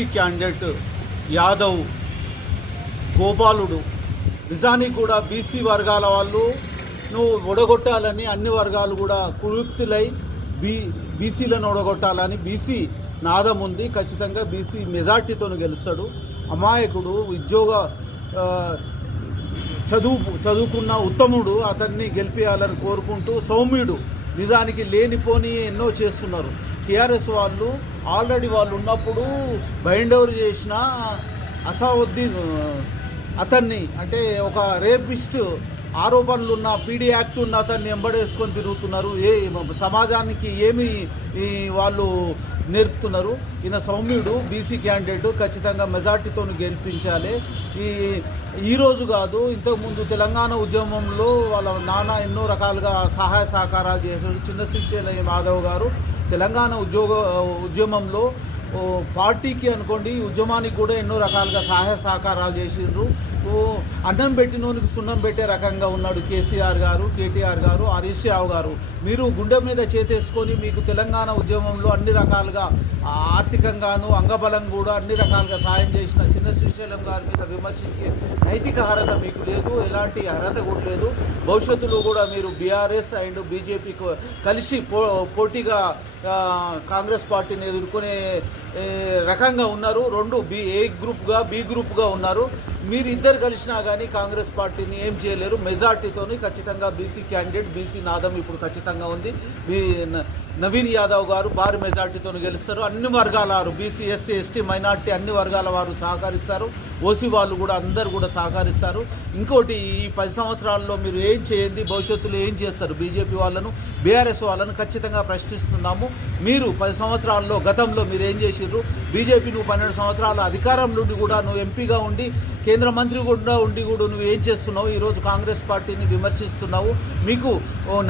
BC candidate Yadav గోపాలుడు నిజానికి కూడా BC వర్గాల వాళ్ళు నువ్వు ఒడగొట్టాలని అన్ని వర్గాలు కూడా కుయుక్తులై బీసీలను ఒడగొట్టాలని బీసీ నాదం ఉంది. ఖచ్చితంగా బీసీ మెజార్టీతో గెలుస్తాడు. అమాయకుడు చదువుకున్న ఉత్తముడు, అతన్ని గెలిపించాలని కోరుకుంటూ సౌమ్యుడు, నిజానికి లేనిపోని ఎన్నో చేస్తున్నారు. టీఆర్ఎస్ వాళ్ళు ఆల్రెడీ వాళ్ళు ఉన్నప్పుడు బైండ్ ఓవర్ చేసిన అసౌద్దీన్ అతన్ని, అంటే ఒక రేపిస్ట్ ఆరోపణలు ఉన్న పీడీ యాక్ట్ ఉన్న అతన్ని ఎంబడేసుకొని తిరుగుతున్నారు. సమాజానికి ఏమి వాళ్ళు నేర్పుతున్నారు. ఈయన సౌమ్యుడు, బీసీ క్యాండిడేట్, ఖచ్చితంగా మెజార్టీతో గెలిపించాలి. ఈరోజు కాదు, ఇంతకుముందు తెలంగాణ ఉద్యమంలో వాళ్ళ నాన్న ఎన్నో రకాలుగా సహాయ సహకారాలు చేశారు. చిన్న శ్రీశైలం యాదవ్ గారు తెలంగాణ ఉద్యమంలో పార్టీకి అనుకోండి, ఉద్యమానికి కూడా ఎన్నో రకాలుగా సహాయ సహకారాలు చేసిండ్రు. అన్నం పెట్టినోనికి సున్నం పెట్టే రకంగా ఉన్నాడు కేసీఆర్ గారు, కేటీఆర్ గారు, హరీష్ రావు గారు. మీరు గుండె మీద చేతేసుకొని మీకు తెలంగాణ ఉద్యమంలో అన్ని రకాలుగా ఆర్థికంగాను అంగబలం కూడా అన్ని రకాలుగా సాయం చేసిన చిన్న శ్రీశైలం గారి మీద విమర్శించే నైతిక అర్హత మీకు లేదు, ఎలాంటి అర్హత కూడా లేదు. భవిష్యత్తులో కూడా మీరు బీఆర్ఎస్ అండ్ బీజేపీకి కలిసి పోటీగా కాంగ్రెస్ పార్టీని ఎదుర్కొనే రకంగా ఉన్నారు. రెండు ఏ గ్రూప్గా బి గ్రూప్గా ఉన్నారు. మీరు ఇద్దరు కలిసినా కానీ కాంగ్రెస్ పార్టీని ఏం చేయలేరు. మెజార్టీతోని ఖచ్చితంగా బీసీ క్యాండిడేట్, బీసీ నాదం ఇప్పుడు ఖచ్చితంగా ఉంది. నవీన్ యాదవ్ గారు భారీ మెజార్టీతో గెలుస్తారు. అన్ని వర్గాల వారు, బీసీ, ఎస్సీ, ఎస్టీ, మైనార్టీ అన్ని వర్గాల వారు సహకరిస్తారు. ఓసీ వాళ్ళు కూడా అందరూ కూడా సహకరిస్తారు. ఇంకోటి, ఈ 10 సంవత్సరాల్లో మీరు ఏం చేయండి, భవిష్యత్తులో ఏం చేస్తారు? బీజేపీ వాళ్ళను, బీఆర్ఎస్ వాళ్ళను ఖచ్చితంగా ప్రశ్నిస్తున్నాము. మీరు 10 సంవత్సరాల్లో గతంలో మీరు ఏం చేసిర్రు? బీజేపీ నువ్వు 12 సంవత్సరాల అధికారం నుండి కూడా నువ్వు ఎంపీగా ఉండి, కేంద్ర మంత్రి కూడా ఉండి కూడా నువ్వు ఏం చేస్తున్నావు? ఈరోజు కాంగ్రెస్ పార్టీని విమర్శిస్తున్నావు. మీకు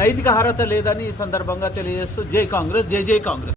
నైతిక అర్హత లేదని ఈ సందర్భంగా తెలియజేస్తూ జై కాంగ్రెస్, జై జై కాంగ్రెస్.